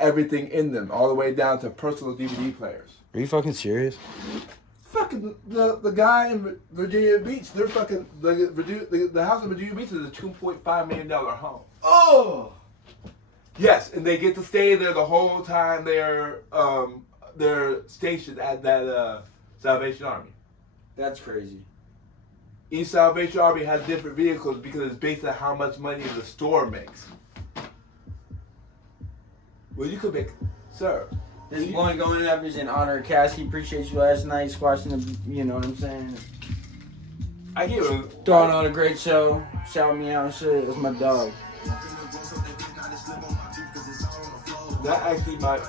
everything in them, all the way down to personal DVD players. Are you fucking serious? Fucking the guy in Virginia Beach, they're fucking the house in Virginia Beach is a $2.5 million home. Oh. Yes, and they get to stay there the whole time they're stationed at that Salvation Army. That's crazy. Each Salvation Army has different vehicles because it's based on how much money the store makes. Well, you could make, sir. This one going up is in honor of Cassie. Appreciate you last night squashing the, you know what I'm saying? I hear it. Throwing on a great show. Shouting me out and shit. It was my dog. That actually might.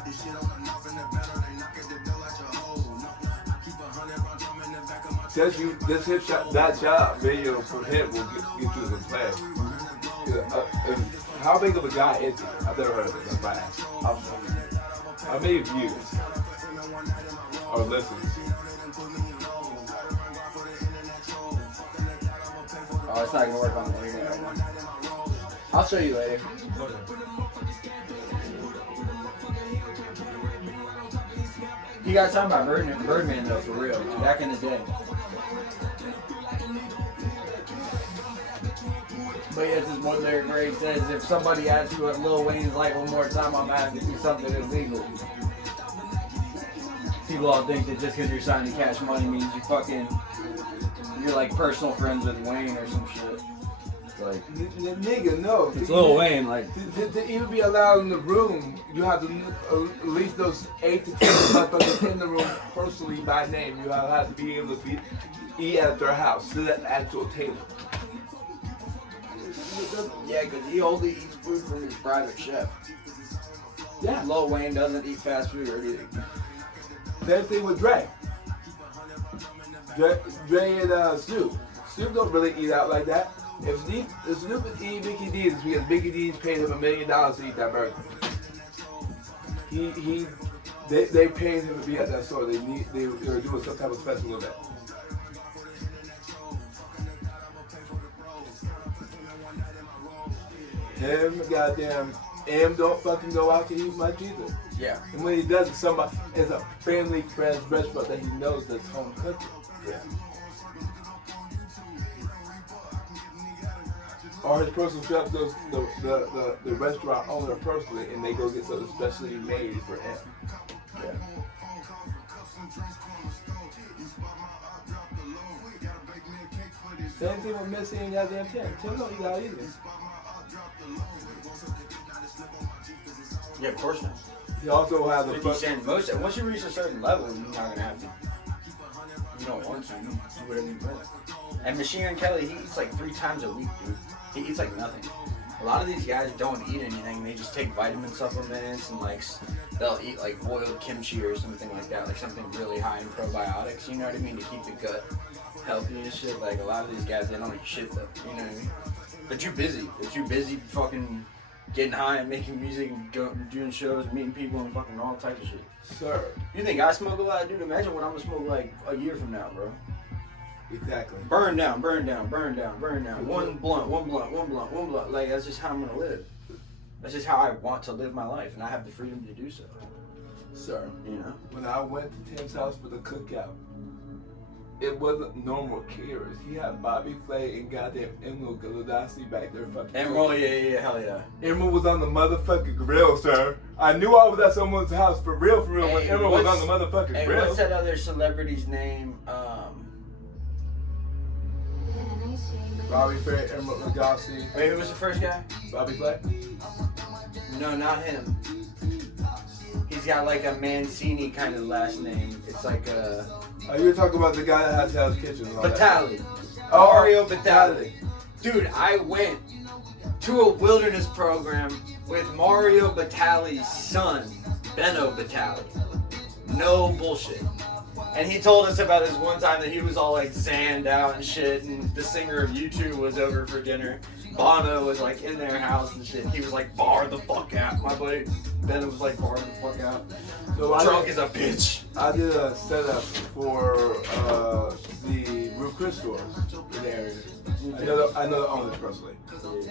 This hip shot, that shot video from him will get you the play. How big of a guy is he? I've never heard of it. That's my ass. How many views or listens? Oh, it's not gonna work on the internet right now. I'll show you later. You guys talking about Birdman though, for real, back in the day. But yes, this one lyric where he says, if somebody asks you what Lil Wayne's like one more time, I'm gonna have to do something illegal. People all think that just because you're signing Cash Money means you're like personal friends with Wayne or some shit. It's like, nigga, no. It's Lil Wayne, like. To even be allowed in the room, you have to at least those 8 to 10 motherfuckers in the room personally by name. You have to be able to eat at their house, sit at the actual table. Yeah, because he only eats food from his private chef. Yeah. Lil Wayne doesn't eat fast food or anything. Same thing with Dre. Dre and Snoop. Snoop don't really eat out like that. If Snoop is eating Mickey D's, it's because Mickey D's paid him $1 million to eat that burger. They paid him to be at that store. They were doing some type of special event. Him, goddamn, M don't fucking go out to eat much either. Yeah. And when he does, it's a family friend's restaurant that he knows that's home cooking. Yeah. Or his personal chef goes the restaurant owner personally, and they go get something specially made for him. Yeah. Same thing with Missy and goddamn Tim. Tim don't eat out either. Yeah, of course not. He also has a 50 Cent most. Once you reach a certain level, you're not gonna have to. You don't want to. You do whatever you want. And Machine Gun Kelly, he eats like 3 times a week, dude. He eats like nothing. A lot of these guys don't eat anything. They just take vitamin supplements and like they'll eat like boiled kimchi or something like that, like something really high in probiotics. You know what I mean? To keep the gut healthy and shit. Like a lot of these guys, they don't eat shit though. You know what I mean? But you're busy. If you're busy fucking getting high and making music and doing shows, meeting people and fucking all types of shit. Sir. You think I smoke a lot? Dude, imagine what I'm gonna smoke like a year from now, bro. Exactly. Burn down, burn down, burn down, burn down. One blunt, one blunt, one blunt, one blunt. Like, that's just how I'm gonna live. That's just how I want to live my life, and I have the freedom to do so. Sir. You know? When I went to Tim's house for the cookout, it wasn't normal caterers. He had Bobby Flay and goddamn Emerald Galadasi back there fucking. Emerald, yeah, hell yeah. Emerald was on the motherfucking grill, sir. I knew I was at someone's house for real, when Emerald was on the motherfucking grill. What's that other celebrity's name? Bobby Flay, Emerald Lagasse. Wait, who was the first guy? Bobby Flay? No, not him. He's got like a Mancini kind of last name. It's like a... Oh, you were talking about the guy that has Hell's Kitchen and all that. Batali. Oh, Mario Batali. Dude, I went to a wilderness program with Mario Batali's son, Benno Batali. No bullshit. And he told us about this one time that he was all like zanned out and shit, and the singer of U2 was over for dinner. Bono was like in their house and shit. He was like, bar the fuck out. My buddy Ben was like, bar the fuck out. So drunk as a bitch. I did a setup for the Ruth Chris stores in the area. I know the owners personally.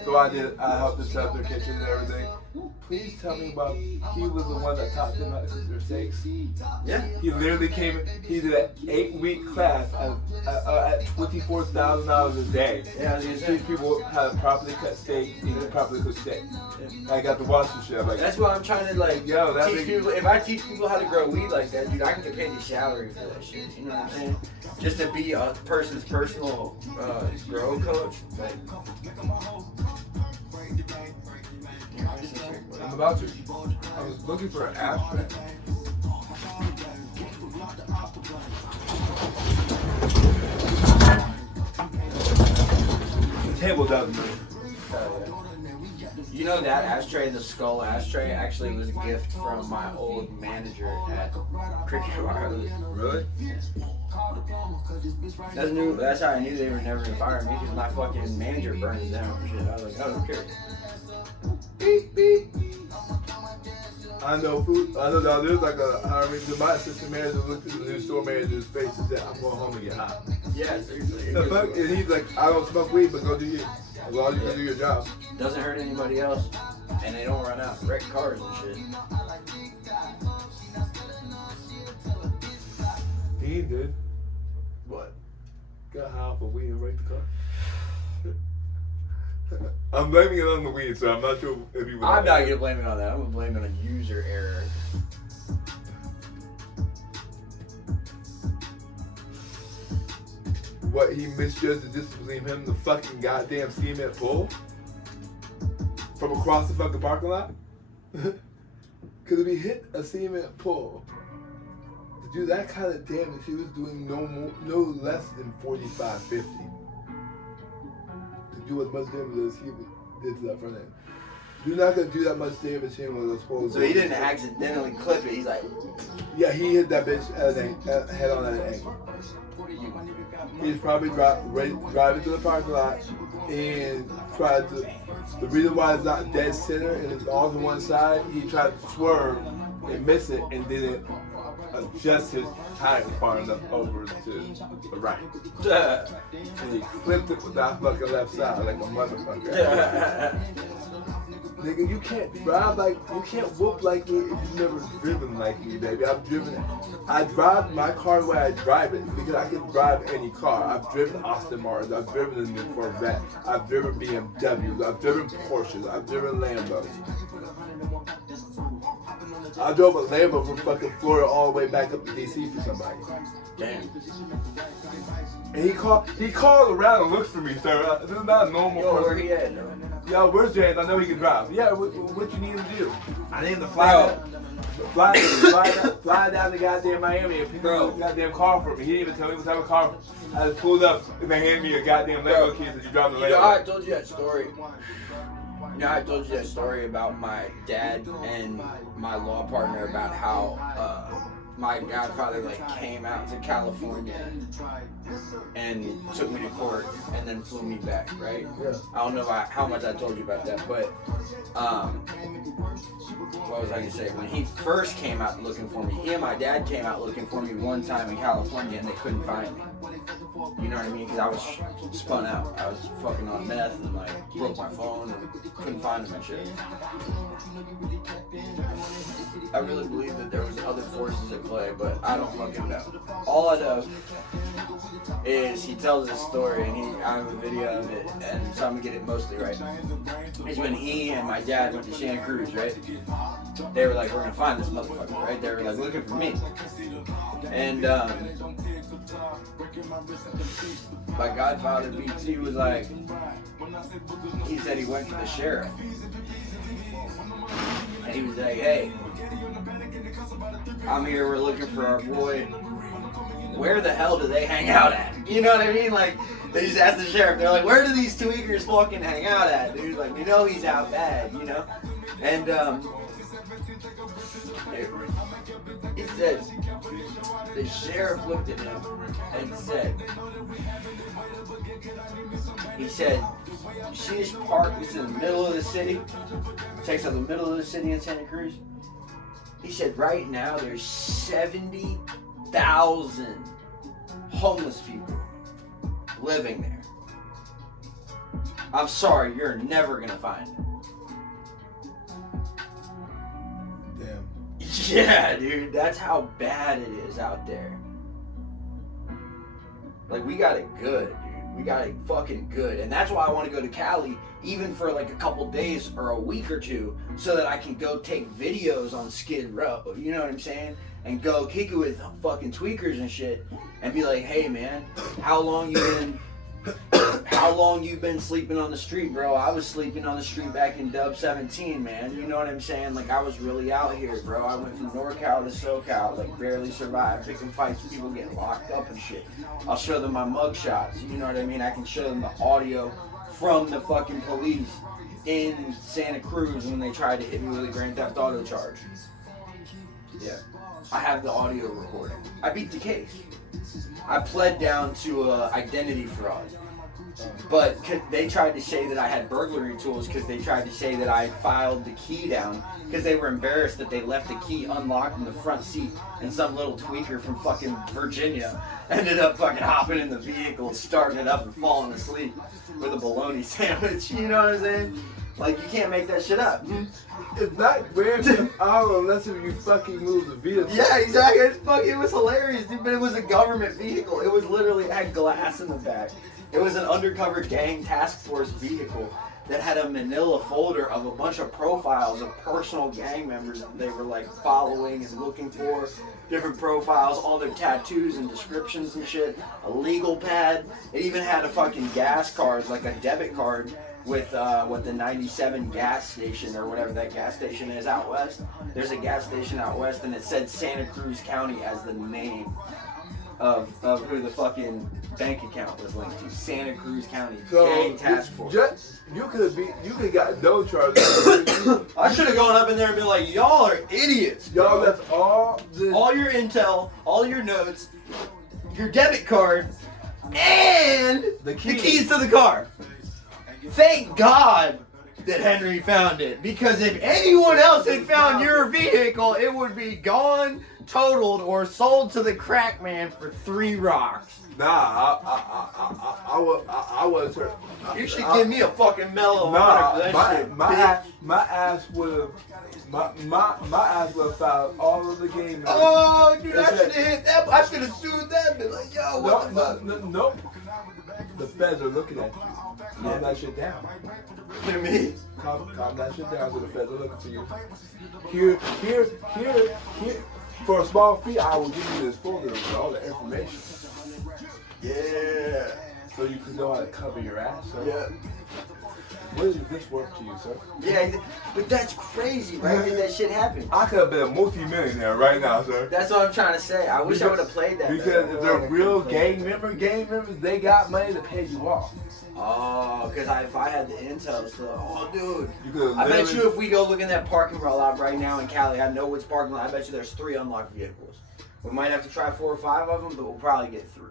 So I helped them set up their kitchen and everything. Please tell me about. He was the one that taught them how to cook their steaks. Yeah. He literally came. He did an 8-week class at $24,000 a day. Yeah, I was gonna say. Teach people how to properly cut steak and properly cook steak. Yeah. I got to watch the shit. Like, that's why I'm trying to like teach big, people. If I teach people how to grow weed like that, dude, I can get paid a salary for that shit. You know what I'm saying? Just to be a person's personal grow coach. Like, I'm about to. I was looking for an ashtray. The table doesn't move. You know that ashtray, the skull ashtray, actually was a gift from my old manager at Cricket Wireless. Really? That's how I knew they were never gonna fire me, because my fucking manager burns down and shit. I was like, I don't care. Beep, beep. I know that there's like my assistant manager looked at the new store manager's face and said, I'm going home and get high. Yeah, seriously. The fuck? And he's like, I don't smoke weed, but go do you. As long as you can do your job. Doesn't hurt anybody else, and they don't run out, wreck cars and shit. He did. What? Got high off of weed and wrecked the car. I'm blaming it on the weed, so I'm not sure if he was. I'm not gonna blame it on that. I'm gonna blame it on user error. What, he misjudged the distance between him and the fucking goddamn cement pole? From across the fucking parking lot? Because if he hit a cement pole, to do that kind of damage, he was doing no less than 45, 50. To do as much damage as he did to that front end. You're not going to do that much damage here with those poles. So he didn't accidentally clip it, he's like... Yeah, he hit that bitch head on at an angle. He's probably driving to the parking lot and tried to. The reason why it's not dead center and it's all to one side, he tried to swerve and miss it and didn't adjust his tire far enough over to the right. And he clipped it with that fucking left side like a motherfucker. Nigga, you can't drive you can't whoop like me if you've never driven like me, baby. I drive my car the way I drive it because I can drive any car. I've driven Aston Martins, I've driven a new Corvette, I've driven BMWs, I've driven Porsches, I've driven Lambos. I drove a Lambo from fucking Florida all the way back up to DC for somebody. Damn. And he called around and looked for me, sir. This is not a normal person. Where he at? Yo, where's James? I know he can drive. Yeah, what you need him to do? I need him to fly down to goddamn Miami and pick up a goddamn car for me. He didn't even tell me what type of car. I just pulled up and they handed me a goddamn Lego key that you drive the Lego. You know how I told you that story? You know how I told you that story about my dad and my law partner about how my godfather came out to California and took me to court and then flew me back, right? Yeah. I don't know how much I told you about that, but what was I gonna say? When he first came out looking for me, he and my dad came out looking for me one time in California and they couldn't find me. You know what I mean? Because I was spun out. I was fucking on meth and broke my phone and couldn't find him and shit. I really believe that there was other forces at play, but I don't fucking know. All I know is he tells this story and I have a video of it, and so I'm gonna get it mostly right. It's when he and my dad went to Santa Cruz, right? They were like, we're gonna find this motherfucker, right? They were like looking for me. And my godfather BT was like, he said he went to the sheriff. And he was like, hey, I'm here, we're looking for our boy. Where the hell do they hang out at? You know what I mean? They just asked the sheriff, they're like, where do these tweakers fucking hang out at? Dude, we know he's out bad, you know? And, he said, the sheriff looked at him and said, he said, you see this park that's in the middle of the city? Takes up the middle of the city in Santa Cruz? He said, right now there's 70,000 homeless people living there. I'm sorry, you're never gonna find them. Yeah, dude, that's how bad it is out there. Like, we got it good, dude. We got it fucking good. And that's why I want to go to Cali, even for like a couple days or a week or two, so that I can go take videos on Skid Row. You know what I'm saying? And go kick it with fucking tweakers and shit. And be like, hey, man, how long you been sleeping on the street, bro? I was sleeping on the street back in Dub 17, man. You know what I'm saying? Like, I was really out here, bro. I went from NorCal to SoCal, like, barely survived, picking fights with people getting locked up and shit. I'll show them my mug shots, you know what I mean? I can show them the audio from the fucking police in Santa Cruz when they tried to hit me with a Grand Theft Auto charge. Yeah. I have the audio recording. I beat the case. I pled down to identity fraud. But they tried to say that I had burglary tools because they tried to say that I filed the key down because they were embarrassed that they left the key unlocked in the front seat and some little tweaker from fucking Virginia ended up fucking hopping in the vehicle, starting it up and falling asleep with a bologna sandwich. You know what I'm saying? Like, you can't make that shit up. It's not grand theft auto unless if you fucking move the vehicle. Yeah, exactly. It was hilarious, dude. But it was a government vehicle. It was literally had glass in the back. It was an undercover gang task force vehicle that had a manila folder of a bunch of profiles of personal gang members that they were like following and looking for. Different profiles, all their tattoos and descriptions and shit. A legal pad. It even had a fucking gas card, like a debit card, with what the 97 gas station or whatever that gas station is out west. There's a gas station out west and it said Santa Cruz County as the name of who the fucking bank account was linked to. Santa Cruz County Gang Task Force. You could have got no charges. I should have gone up in there and been like, y'all are idiots. Y'all, that's all your intel, all your notes, your debit card, and the keys to the car. Thank God that Henry found it, because if anyone else had found your vehicle, it would be gone, totaled, or sold to the crack man for 3 rocks. Nah, I was hurt. You should give me a fucking mellow Nah, for that shit. my ass would have found all of the game. Oh, dude, I should have hit that. I should have sued them. Been like, yo, what the fuck? No. The feds are looking at you. Calm that shit down. What do you mean? Calm that shit down so the feds are looking for you. Here. For a small fee, I will give you this folder with all the information. Yeah. So you can know how to cover your ass, sir. Yeah. What is this worth to you, sir? Yeah, but that's crazy, right? Did that shit happen? I could have been a multi-millionaire right now, sir. That's what I'm trying to say. I wish I would have played that. Because if they're real gang members, they got money to pay you off. Oh, because if I had the intel stuff, oh, dude. I bet bet you if we go look in that parking lot right now in Cali, I know which parking lot. I bet you there's 3 unlocked vehicles. We might have to try 4 or 5 of them, but we'll probably get 3.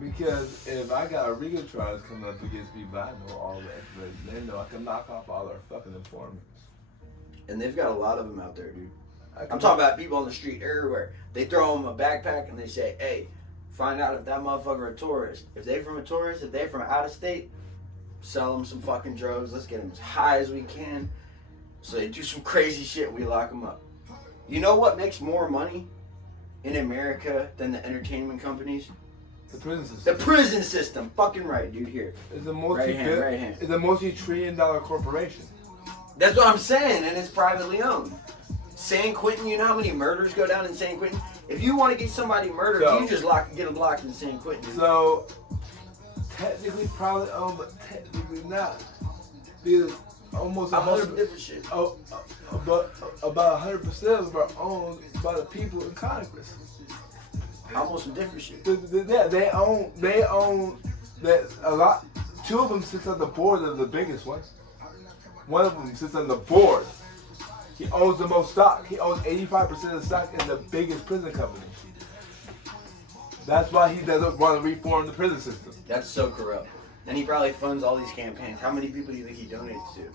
Because if I got a legal trials coming up against me, but I know all the information. They know I can knock off all their fucking informants. And they've got a lot of them out there, dude. I'm talking about people on the street everywhere. They throw them a backpack and they say, hey, find out if that motherfucker a tourist. If they from a tourist, if they from out of state, sell them some fucking drugs. Let's get them as high as we can. So they do some crazy shit, we lock them up. You know what makes more money in America than the entertainment companies? The prison system. The prison system. Fucking right, dude. Here. It's a right hand. It's a multi-trillion-dollar corporation. That's what I'm saying, and it's privately owned. San Quentin, you know how many murders go down in San Quentin? If you want to get somebody murdered, you just get them locked in San Quentin. So, technically probably owned, but technically not. Because almost 100 different shit. But about 100% of them are owned by the people in Congress. Almost some different shit. Yeah, they own that a lot. 2 of them sits on the board of the biggest one. One of them sits on the board. He owns the most stock. He owns 85% of the stock in the biggest prison company. That's why he doesn't want to reform the prison system. That's so corrupt. And he probably funds all these campaigns. How many people do you think he donates to?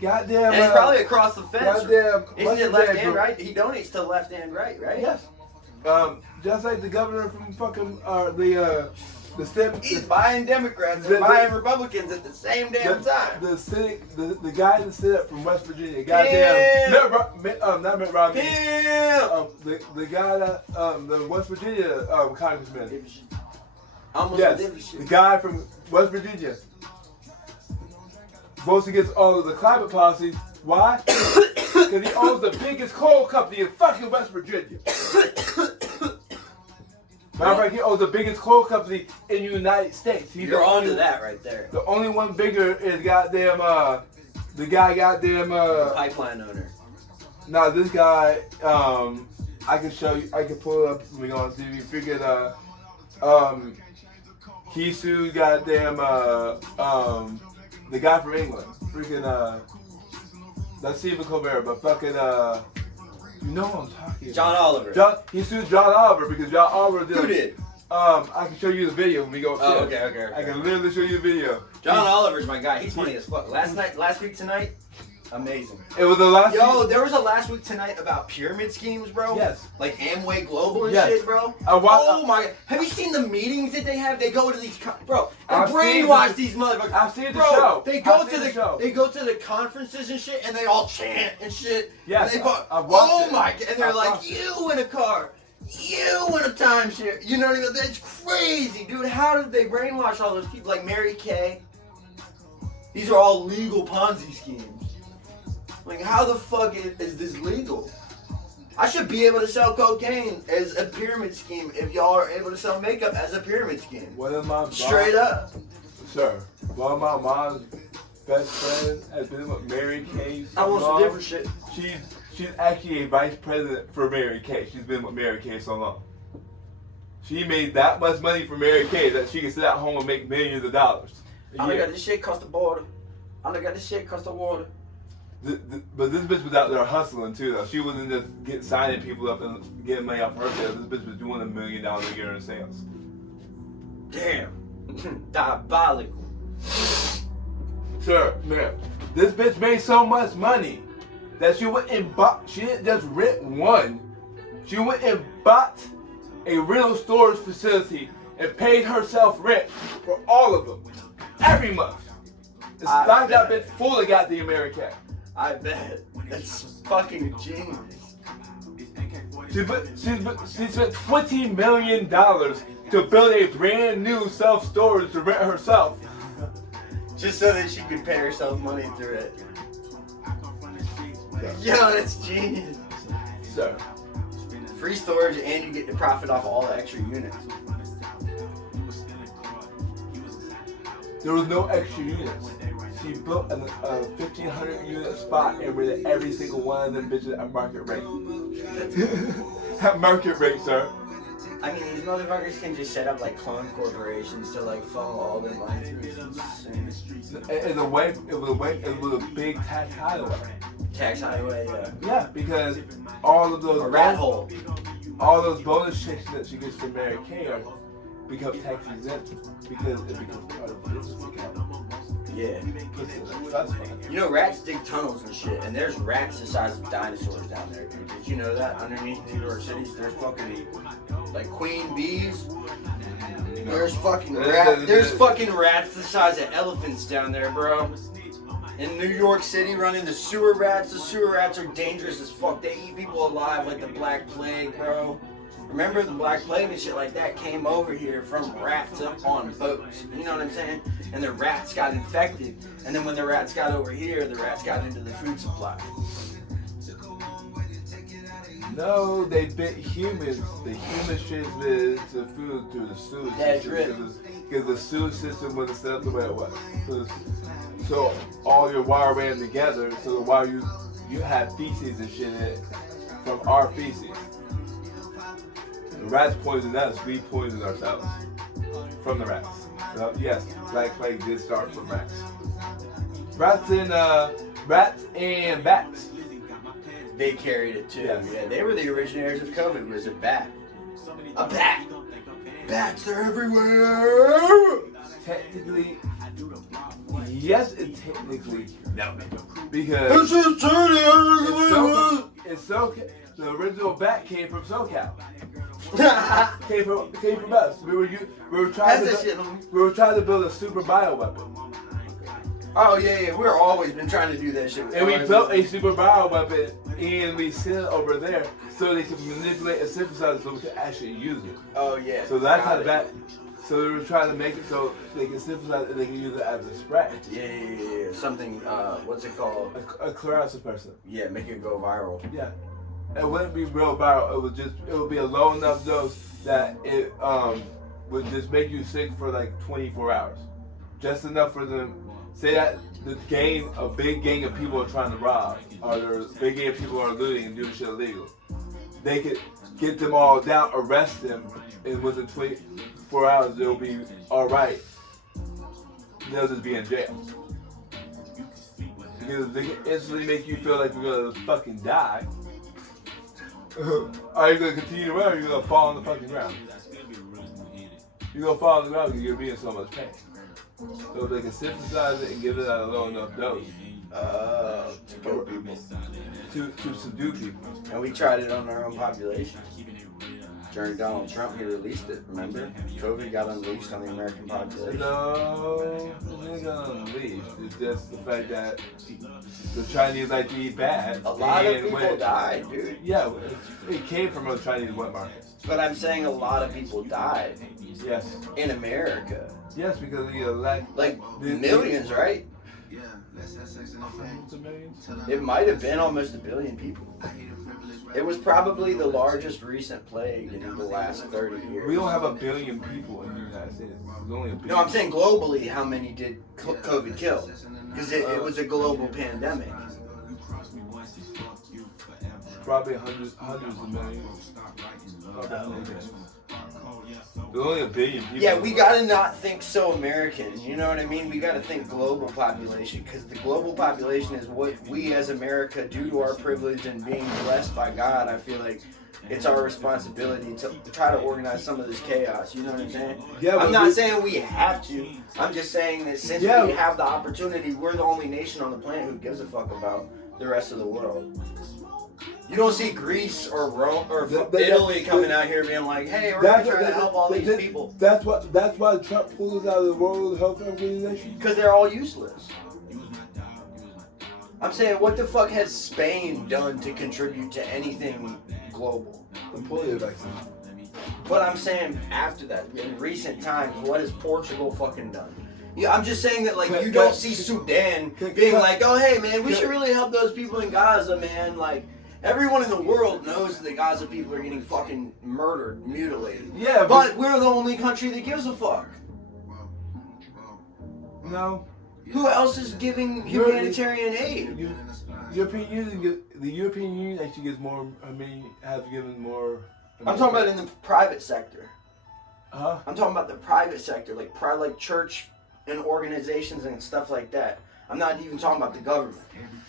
Goddamn. And it's probably across the fence. Goddamn. Isn't it left and right? He donates to left and right, right? Yes. Just like the governor from fucking the He's buying Democrats and buying Republicans at the same damn time. The guy in the Senate from West Virginia, goddamn, not Mitt Romney. The guy that the West Virginia congressman. The guy from West Virginia votes against all of the climate policies. Why? Because he owns the biggest coal company in fucking West Virginia. Matter of fact, he owns the biggest coal company in the United States. You're onto that right there. The only one bigger is goddamn, the guy pipeline owner. Nah, this guy, I can show you, I can pull it up when we go on TV. Figured, he sued goddamn, the guy from England. Freaking, let's see if it's Colbert, but fucking, you know what I'm talking about. John Oliver. He sued John Oliver because John Oliver did. Who did? I can show you the video when we go upstairs. Oh, okay. I can literally show you the video. John Oliver's my guy. He's funny as fuck. Last week tonight, amazing. It was the last week? There was a last week tonight about pyramid schemes, bro. Yes. Like Amway Global and shit, bro. Oh my! Have you seen the meetings that they have? They go to these, bro. They brainwash these motherfuckers. I've seen the show. They go to the conferences and shit, and they all chant and shit. Yes. And and they're like, you in a car. You in a timeshare. You know what I mean? That's crazy, dude. How did they brainwash all those people? Like Mary Kay. These are all legal Ponzi schemes. Like, how the fuck is this legal? I should be able to sell cocaine as a pyramid scheme if y'all are able to sell makeup as a pyramid scheme. Straight up. Sir, one of my mom's best friends has been with Mary Kay. I want some different shit. She's actually a vice president for Mary Kay. She's been with Mary Kay so long. She made that much money for Mary Kay that she can sit at home and make millions of dollars. I got this shit cost the border. I got this shit cost the water. But this bitch was out there hustling too, though. She wasn't just signing people up and getting money off her sales. This bitch was doing $1 million a year in sales. Damn. Diabolical. Sure, man. This bitch made so much money that she went and bought, she didn't just rent one. She went and bought a rental storage facility and paid herself rent for all of them. Every month. It's stocked that bitch fully got the American. I bet. That's fucking genius. She spent $20 million to build a brand new self-storage to rent herself. Just so that she could pay herself money through it. Yo, that's genius. Sir. Free storage and you get to profit off all the extra units. There was no extra units. She built a 1,500 unit spot and rented every single one of them bitches at market rate. At market rate, sir. I mean, these motherfuckers can just set up like clone corporations to like funnel all their money through. And the way it was a big tax highway. Tax highway, yeah. Yeah, because all of those rat hole. All those bonus checks that she gets from Mary Kay become tax exempt because it becomes part of the business account. Yeah. That's fine. You know, rats dig tunnels and shit, and there's rats the size of dinosaurs down there, dude. Did you know that? Underneath New York City, there's fucking like queen bees. There's fucking rats the size of elephants down there, bro. In New York City, running the sewer rats. The sewer rats are dangerous as fuck. They eat people alive like the Black Plague, bro. Remember the Black Plague and shit like that came over here from rats up on boats. You know what I'm saying? And the rats got infected. And then when the rats got over here, the rats got into the food supply. No, they bit humans. The humans transmitted the food through the sewage system. Because the sewage system wasn't set up the way it was. So all your water ran together. So the water you had feces and shit in it from our feces. The rats poisoned us, we poisoned ourselves from the rats. Yes, Black Plague did start from rats. Rats and bats. They carried it too. Yes. Yeah, they were the originators of COVID. Was a bat. A bat. Bats are everywhere. Technically, yes, and technically no. Because it's SoCal. The original bat came from SoCal. came from us. We were trying to build a super bioweapon. Oh yeah, we've always been trying to do that shit. And we built a super bioweapon and we sent it over there so they could manipulate and synthesize it so we could actually use it. Oh yeah. So that's how that. So they were trying to make it so they can synthesize it and they can use it as a spray. Yeah. Something. What's it called? A chloride suppressant. Yeah, make it go viral. Yeah. It wouldn't be real viral. It would be a low enough dose that it would just make you sick for like 24 hours. Just enough for them. Say that a big gang of people are trying to rob, or a big gang of people are looting and doing shit illegal. They could get them all down, arrest them, and within 24 hours they'll be all right. They'll just be in jail. Because they can instantly make you feel like you're gonna fucking die. Are you gonna continue to run, or are you gonna fall on the fucking ground? You're gonna fall on the ground because you're being so much pain. So they can synthesize it and give it at a low enough dose. To kill people. To subdue people. And we tried it on our own population. During Donald Trump, he released it, remember? COVID got unleashed on the American population. No, it didn't get unleashed. It's just the fact that the Chinese like to eat bad. A lot of people died, dude. Yeah, it came from a Chinese wet market. But I'm saying a lot of people died. Yes. In America. Yes, because of the like millions, right? Hundreds of millions? It might have been almost 1 billion people. It was probably the largest recent plague in the last 30 years. We don't have 1 billion people in the United States. There's only 1 billion. No, I'm saying globally, how many did COVID kill? Because it was a global pandemic. Probably hundreds of millions. There's only 1 billion people. Yeah, we gotta not think so American. You know what I mean? We gotta think global population, because the global population is what we as America, due to our privilege and being blessed by God, I feel like it's our responsibility to try to organize some of this chaos. You know what I'm saying? Yeah, I'm not saying we have to. I'm just saying that since we have the opportunity, we're the only nation on the planet who gives a fuck about the rest of the world. You don't see Greece or Rome or Italy coming out here being like, "Hey, we're trying to help all these people." That's why Trump pulled us out of the World Health Organization. Because they're all useless. I'm saying, what the fuck has Spain done to contribute to anything global? The polio vaccine. But I'm saying after that, in recent times, what has Portugal fucking done? Yeah, I'm just saying that, like, you don't see Sudan being like, "Oh, hey, man, we should really help those people in Gaza, man." Like, everyone in the world knows that the Gaza people are getting fucking murdered, mutilated. Yeah, but we're the only country that gives a fuck. No. Who else is giving humanitarian aid? The European Union actually gets more. I mean, have given more. I'm talking about in the private sector. Huh? I'm talking about the private sector, like church and organizations and stuff like that. I'm not even talking about the government.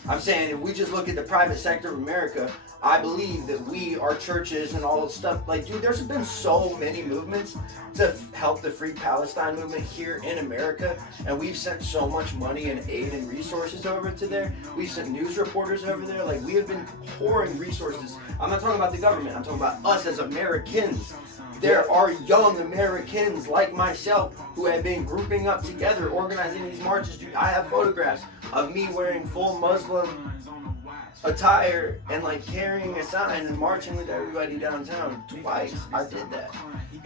I'm saying if we just look at the private sector of America, I believe that our churches and all this stuff, like, dude, there's been so many movements to help the Free Palestine movement here in America, and we've sent so much money and aid and resources over to there. We've sent news reporters over there. Like, we have been pouring resources. I'm not talking about the government. I'm talking about us as Americans. There are young Americans like myself who have been grouping up together, organizing these marches. Dude, I have photographs of me wearing full Muslim attire and like carrying a sign and marching with everybody downtown twice. I did that.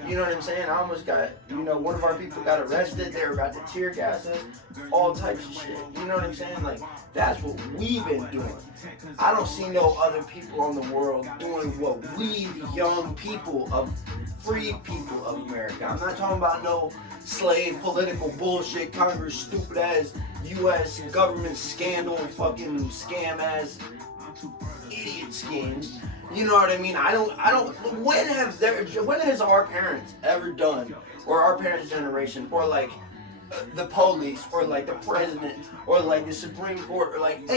You know what I'm saying? I almost got, one of our people got arrested. They were about to tear gas us. All types of shit. You know what I'm saying? Like, that's what we've been doing. I don't see no other people in the world doing what we, the young people of free people of America. I'm not talking about no slave political bullshit, Congress stupid ass U.S. government scandal, fucking scam ass idiot schemes. You know what I mean? I don't. When has our parents ever done, or our parents' generation, or like the police, or like the president, or like the Supreme Court, or like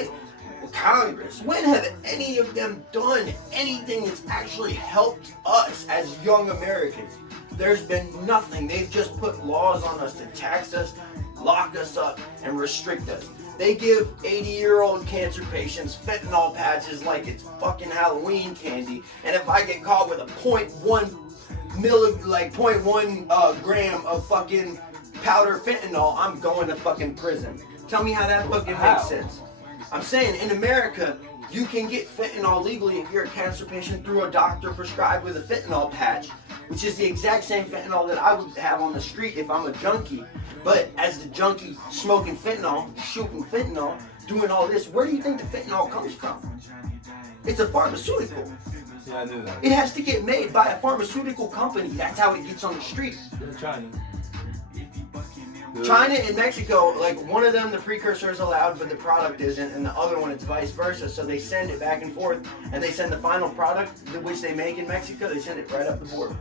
Congress? When have any of them done anything that's actually helped us as young Americans? There's been nothing. They've just put laws on us to tax us, lock us up, and restrict us. They give 80-year-old cancer patients fentanyl patches like it's fucking Halloween candy. And if I get caught with a 0.1 gram of fucking powder fentanyl, I'm going to fucking prison. Tell me how that fucking makes sense. I'm saying in America, you can get fentanyl legally if you're a cancer patient through a doctor prescribed with a fentanyl patch, which is the exact same fentanyl that I would have on the street if I'm a junkie. But as the junkie smoking fentanyl, shooting fentanyl, doing all this, where do you think the fentanyl comes from? It's a pharmaceutical. Yeah, I knew that. It has to get made by a pharmaceutical company. That's how it gets on the street. China. China and Mexico, like one of them, the precursor is allowed, but the product isn't, and the other one, it's vice versa. So they send it back and forth, and they send the final product, which they make in Mexico, they send it right up the border.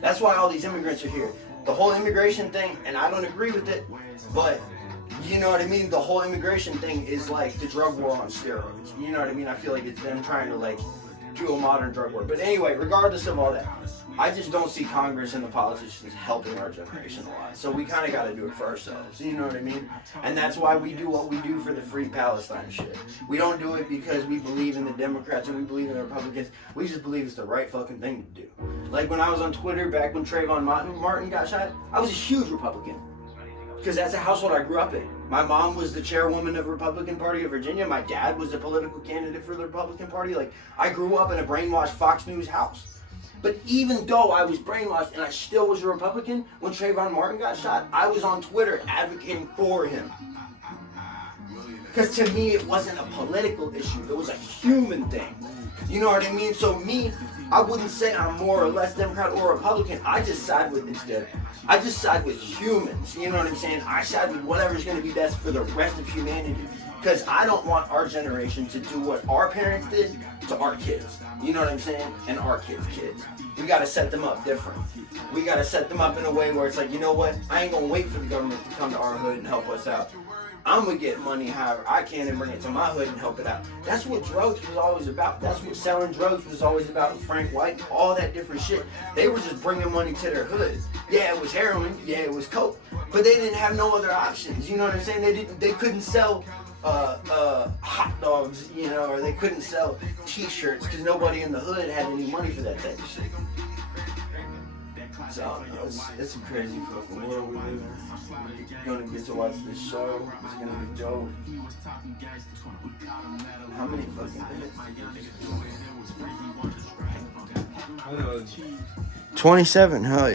That's why all these immigrants are here. The whole immigration thing, and I don't agree with it, but you know what I mean? The whole immigration thing is like the drug war on steroids. You know what I mean? I feel like it's them trying to like do a modern drug war. But anyway, regardless of all that, I just don't see Congress and the politicians helping our generation a lot. So we kind of got to do it for ourselves. You know what I mean? And that's why we do what we do for the free Palestine shit. We don't do it because we believe in the Democrats and we believe in the Republicans. We just believe it's the right fucking thing to do. Like when I was on Twitter back when Trayvon Martin got shot, I was a huge Republican. Because that's a household I grew up in. My mom was the chairwoman of the Republican Party of Virginia. My dad was a political candidate for the Republican Party. Like, I grew up in a brainwashed Fox News house. But even though I was brainwashed and I still was a Republican, when Trayvon Martin got shot, I was on Twitter advocating for him. Because to me, it wasn't a political issue. It was a human thing. You know what I mean? So me, I wouldn't say I'm more or less Democrat or Republican. I just side with instead. I just side with humans. You know what I'm saying? I side with whatever's going to be best for the rest of humanity. Because I don't want our generation to do what our parents did to our kids. You know what I'm saying? And our kids' kids. We got to set them up different. We got to set them up in a way where it's like, you know what? I ain't going to wait for the government to come to our hood and help us out. I'm going to get money however I can and bring it to my hood and help it out. That's what drugs was always about. That's what selling drugs was always about. Frank White, all that different shit. They were just bringing money to their hood. Yeah, it was heroin. Yeah, it was coke. But they didn't have no other options. You know what I'm saying? They couldn't sell hot dogs, you know, or they couldn't sell t-shirts because nobody in the hood had any money for that type of shit. So, it's a crazy fucking world we live in. We're gonna get to watch this show. It's gonna be dope. How many fucking minutes? 27, hell yeah.